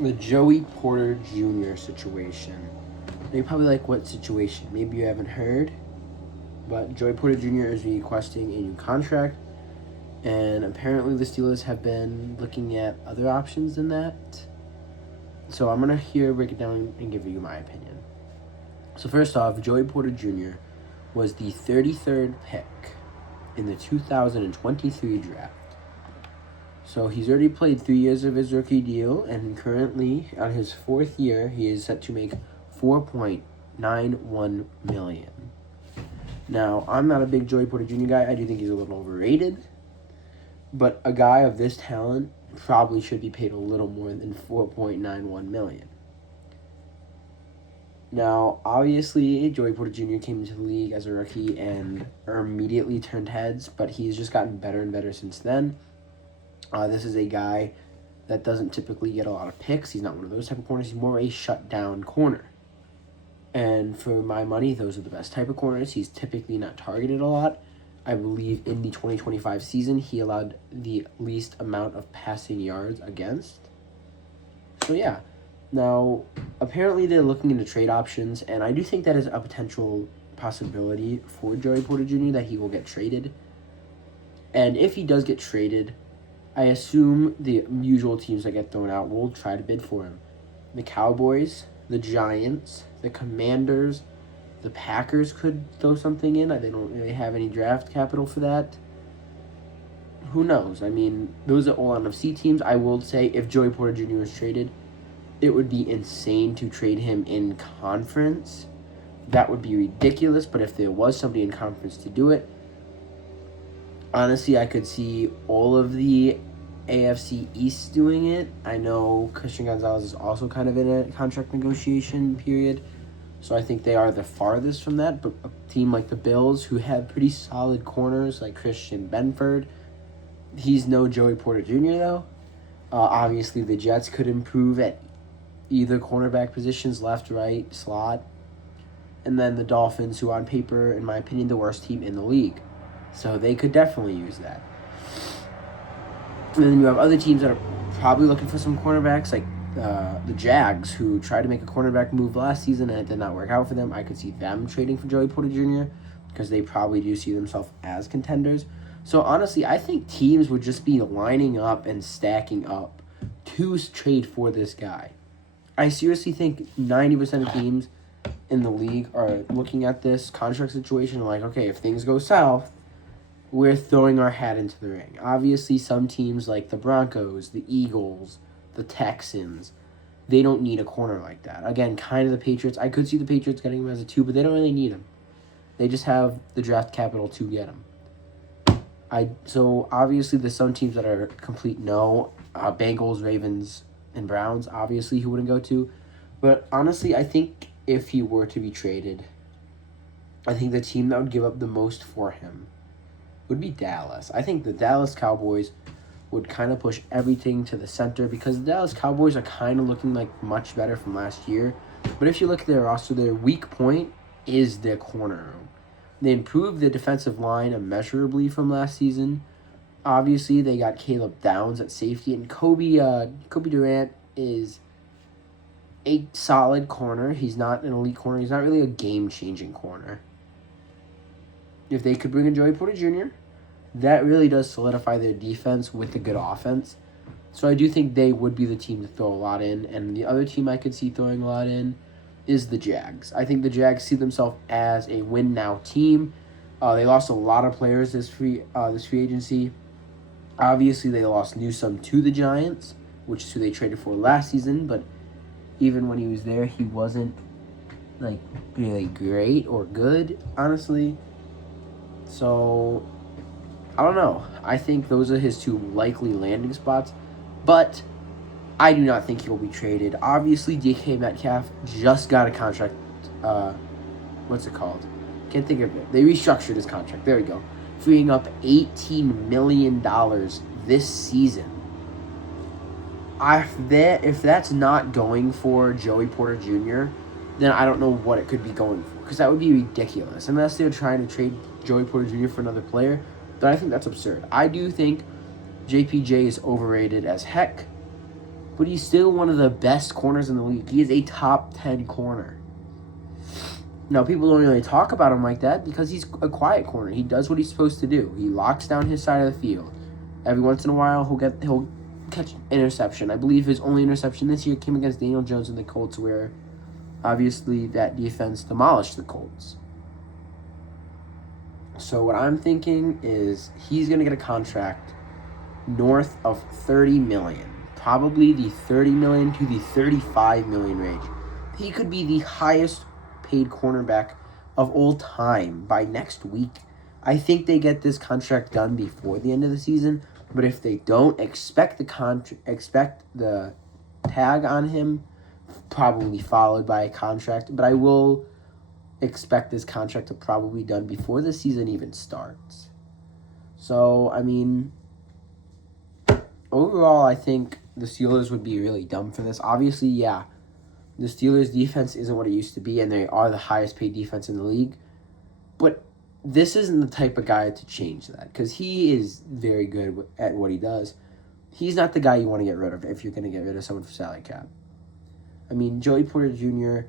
The Joey Porter Jr. situation. Now you're probably like, what situation? Maybe you haven't heard, but Joey Porter Jr. is requesting a new contract, and apparently the Steelers have been looking at other options than that. So I'm going to break it down and give you my opinion. So first off, Joey Porter Jr. was the 33rd pick in the 2023 draft. So he's already played 3 years of his rookie deal, and currently on his 4th year, he is set to make $4.91 million. Now, I'm not a big Joey Porter Jr. guy. I do think he's a little overrated, but a guy of this talent probably should be paid a little more than $4.91 million. Now, obviously, Joey Porter Jr. came into the league as a rookie and immediately turned heads, but he's just gotten better and better since then. This is a guy that doesn't typically get a lot of picks. He's not one of those type of corners. He's more a shutdown corner. And for my money, those are the best type of corners. He's typically not targeted a lot. I believe in the 2025 season, he allowed the least amount of passing yards against. So, yeah. Now, apparently they're looking into trade options, and I do think that is a potential possibility for Joey Porter Jr. that he will get traded. And if he does get traded, I assume the usual teams that get thrown out will try to bid for him. The Cowboys, the Giants, the Commanders, the Packers could throw something in. They don't really have any draft capital for that. Who knows? I mean, those are all NFC teams. I will say if Joey Porter Jr. was traded, it would be insane to trade him in conference. That would be ridiculous, but if there was somebody in conference to do it, honestly, I could see all of the AFC East doing it. I know Christian Gonzalez is also kind of in a contract negotiation period, so I think they are the farthest from that. But a team like the Bills, who have pretty solid corners like Christian Benford, he's no Joey Porter Jr. though. Obviously, the Jets could improve at either cornerback positions, left, right, slot. And then the Dolphins, who on paper, in my opinion, the worst team in the league. So they could definitely use that. And then you have other teams that are probably looking for some cornerbacks, like the Jags, who tried to make a cornerback move last season and it did not work out for them. I could see them trading for Joey Porter Jr. because they probably do see themselves as contenders. So honestly, I think teams would just be lining up and stacking up to trade for this guy. I seriously think 90% of teams in the league are looking at this contract situation and like, okay, if things go south, we're throwing our hat into the ring. Obviously, some teams like the Broncos, the Eagles, the Texans, they don't need a corner like that. Again, kind of the Patriots. I could see the Patriots getting him as a 2, but they don't really need him. They just have the draft capital to get him. So, obviously, there's some teams that are complete no. Bengals, Ravens, and Browns, obviously, he wouldn't go to. But, honestly, I think if he were to be traded, I think the team that would give up the most for him would be Dallas. I think the Dallas Cowboys would kind of push everything to the center because the Dallas Cowboys are kind of looking like much better from last year. But if you look at their roster, their weak point is their corner room. They improved the defensive line immeasurably from last season. Obviously, they got Caleb Downs at safety, and Kobe Durant is a solid corner. He's not an elite corner. He's not really a game-changing corner. If they could bring in Joey Porter Jr., that really does solidify their defense with a good offense. So I do think they would be the team to throw a lot in. And the other team I could see throwing a lot in is the Jags. I think the Jags see themselves as a win-now team. They lost a lot of players this free agency. Obviously, they lost Newsome to the Giants, which is who they traded for last season. But even when he was there, he wasn't like really great or good, honestly. So I don't know. I think those are his 2 likely landing spots, but I do not think he'll be traded. Obviously, DK Metcalf just got a contract. What's it called? Can't think of it. They restructured his contract. There we go. Freeing up $18 million this season. If that's not going for Joey Porter Jr., then I don't know what it could be going for, because that would be ridiculous unless they're trying to trade Joey Porter Jr. for another player. But I think that's absurd. I do think JPJ is overrated as heck, but he's still one of the best corners in the league. He is a top 10 corner. Now, people don't really talk about him like that because he's a quiet corner. He does what he's supposed to do. He locks down his side of the field. Every once in a while, he'll catch an interception. I believe his only interception this year came against Daniel Jones and the Colts, where obviously that defense demolished the Colts. So what I'm thinking is he's going to get a contract north of $30 million. Probably the $30 million to the $35 million range. He could be the highest paid cornerback of all time by next week. I think they get this contract done before the end of the season, but if they don't, expect the tag on him, probably followed by a contract. But I will expect this contract to probably be done before the season even starts. So, I mean, overall, I think the Steelers would be really dumb for this. Obviously, yeah, the Steelers' defense isn't what it used to be, and they are the highest paid defense in the league. But this isn't the type of guy to change that, because he is very good at what he does. He's not the guy you want to get rid of if you're going to get rid of someone for salary cap. I mean, Joey Porter Jr.,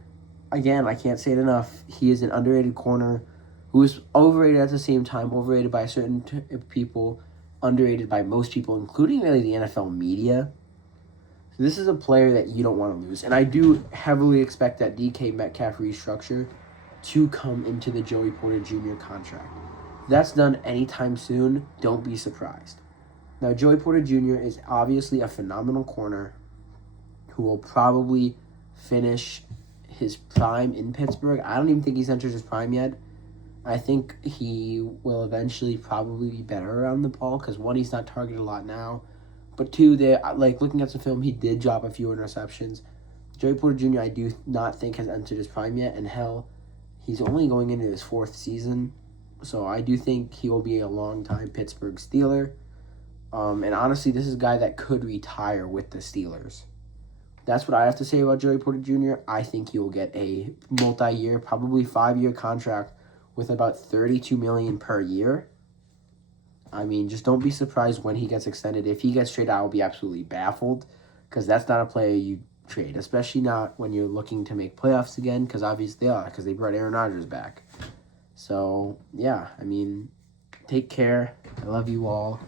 again, I can't say it enough. He is an underrated corner who is overrated at the same time, overrated by certain people, underrated by most people, including really the NFL media. So this is a player that you don't want to lose. And I do heavily expect that DK Metcalf restructure to come into the Joey Porter Jr. contract. If that's done anytime soon, don't be surprised. Now, Joey Porter Jr. is obviously a phenomenal corner who will probably finish his prime in Pittsburgh. I don't even think he's entered his prime yet. I think he will eventually probably be better around the ball because, one, he's not targeted a lot now. But two, looking at the film, he did drop a few interceptions. Joey Porter Jr. I do not think has entered his prime yet, and hell, he's only going into his 4th season. So I do think he will be a long-time Pittsburgh Steeler. And honestly, this is a guy that could retire with the Steelers. That's what I have to say about Joey Porter Jr. I think he will get a multi-year, probably 5-year contract with about $32 million per year. I mean, just don't be surprised when he gets extended. If he gets traded, I will be absolutely baffled because that's not a player you trade, especially not when you're looking to make playoffs again, because obviously they are, because they brought Aaron Rodgers back. So, yeah, I mean, take care. I love you all.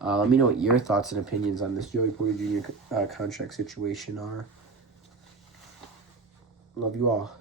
Let me know what your thoughts and opinions on this Joey Porter Jr. Contract situation are. Love you all.